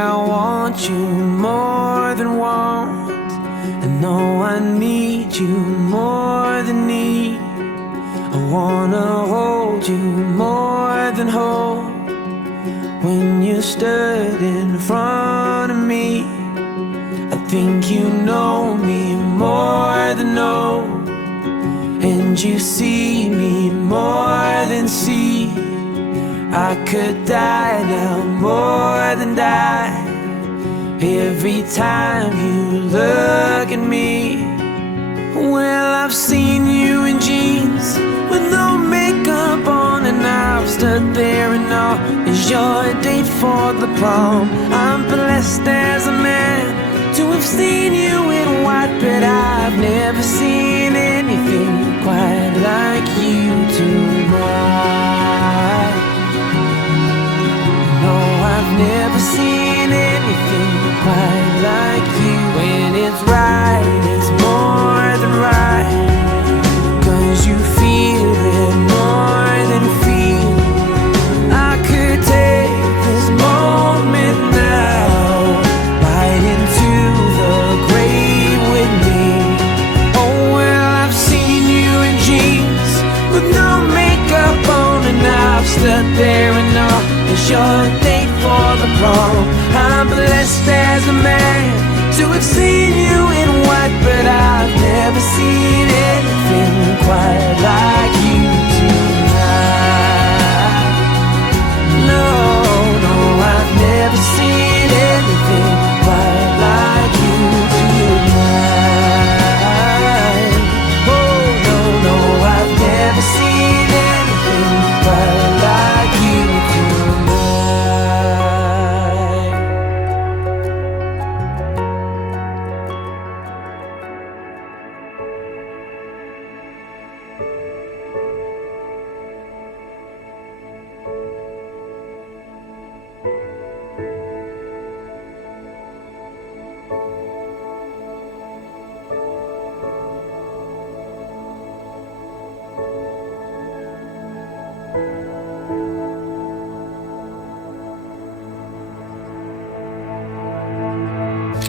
I want you more than want, and know I need you more than need. I wanna hold you more than hold. When you stood in front of me, I think you know me more than know, and you see me more than see. I could die now more than die every time you look at me. Well, I've seen you in jeans with no makeup on, and I've stood there and all is your date for the prom. I'm blessed as a man to have seen you in white, but I've never seen anything quite like you tonight. No, I've never seen anything quite like you. When it's right, it's more than right, 'cause you feel it more than feel. I could take this moment now, right into the grave with me. Oh, well, I've seen you in jeans with no makeup on, and I've stood there and all it's your date for the prom. I'm blessed as a man to have seen you in white, but I've never seen anything quite like you tonight. No, no, I've never seen anything quite like you tonight. Oh, no, no, I've never seen anything quite like you tonight.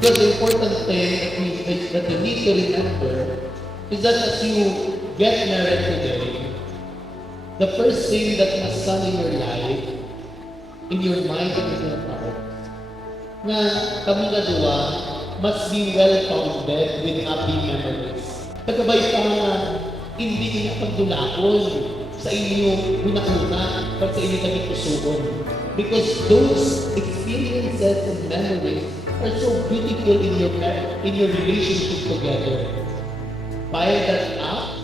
Because the important thing that you need to remember is that as you get married today, the first thing that must stand in your life, in your mind and in your heart, na kami na dua must be well-founded with happy memories. Kagabay pa nga, hindi niya pagdulakon sa inyo hunakuna pag sa inyo kami kusugon. Because those experiences and memories are so beautiful in your relationship together. File that up,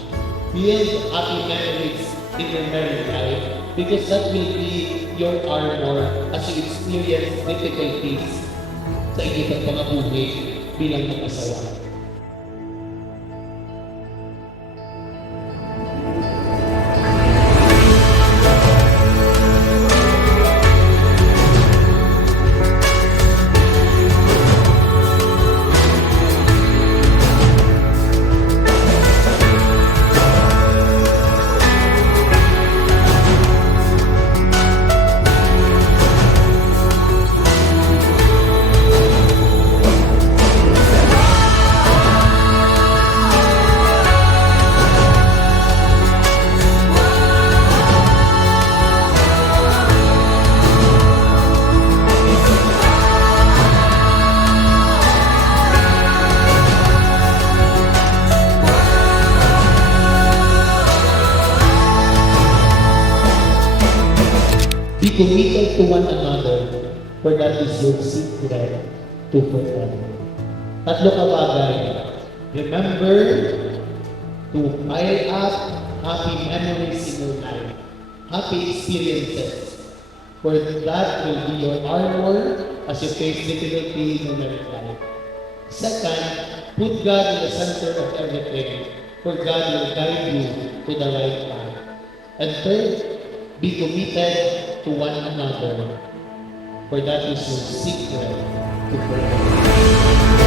build happy memories in your married life, because that will be your armor as you experience difficulties sa inyong pangabuhi bilang mag-asawa. Be committed to one another, for that is your secret to forever. Tatlo ka bagay. Remember to pile up happy memories in your life, happy experiences, for that will be your armor as you face difficulty in your married life. Second, put God in the center of everything, for God will guide you to the right path. And third, be committed to one another, for that is your secret to forever.